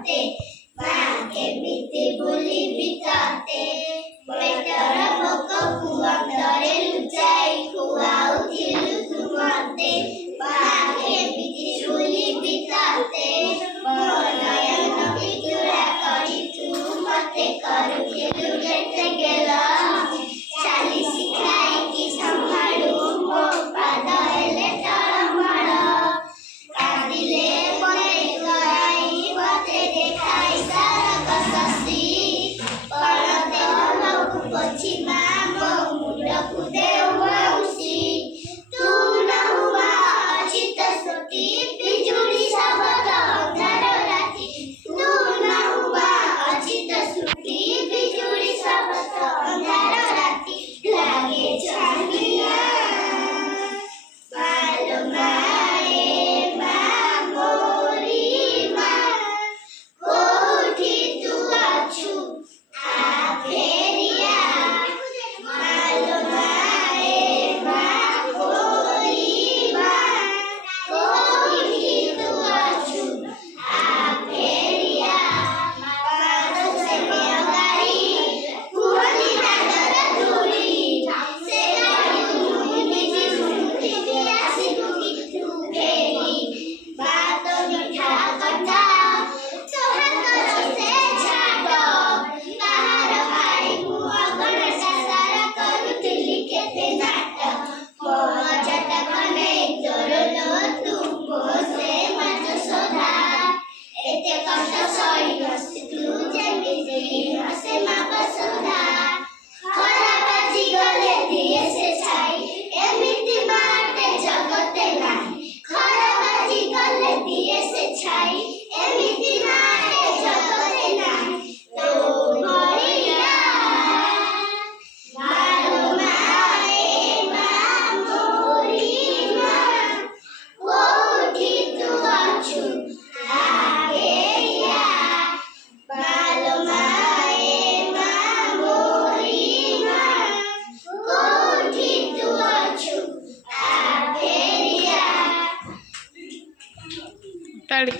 मते माँ के बीते बोली बिताते बेटर भोक कुआ दरे लुचाई कुआउ थिलु तुमते माँ के बीते बोली बिताते नयन बिजुरा करी तुमते करू थिलु केते गेला चाली सिखाई की संभाळू मो पाद हेले तळमळ कादिले पते कराई पते देखाई सारा कससी परते लोक पछी माँ मो मुंडकु देवौसी तू न हुआ अचित सुती बिजुली शब्द अंधार राती तू न हुआ अचित सुती बिजुली शब्द अंधार राती लागे चांदिया मालो माए माँ मोरी माँ कोठी तू अछु आ फेरिया मालो माए माँ मोरी माँ कोठी तू अछु आ फेरिया पाद से मेगारी कुहनी नागर दूरी से गाड़ी निजी सुनती दियासी कुकी तू फेरी बात मीठा कटा तो हाथ से छाटो बाहर भाई मुआ गणसा सारा करुतिली केते नाटक मोह चटक नहीं तोरलो तू पोसे मज सोधा एते कष्ट सही हसी तू जेमिति हसे मा बसुधा खराब बाजी गले दिए से छाई एमिति बाटे जगते नाही खराब बाजी गले दिए से छाई एमिति बाटे जगते नाही तो भरिया मालो माए माँ मोरी माँ कोठी तू अछु आगेया मालो माए माँ मोरी माँ कोठी तू अछु आगेया टाळी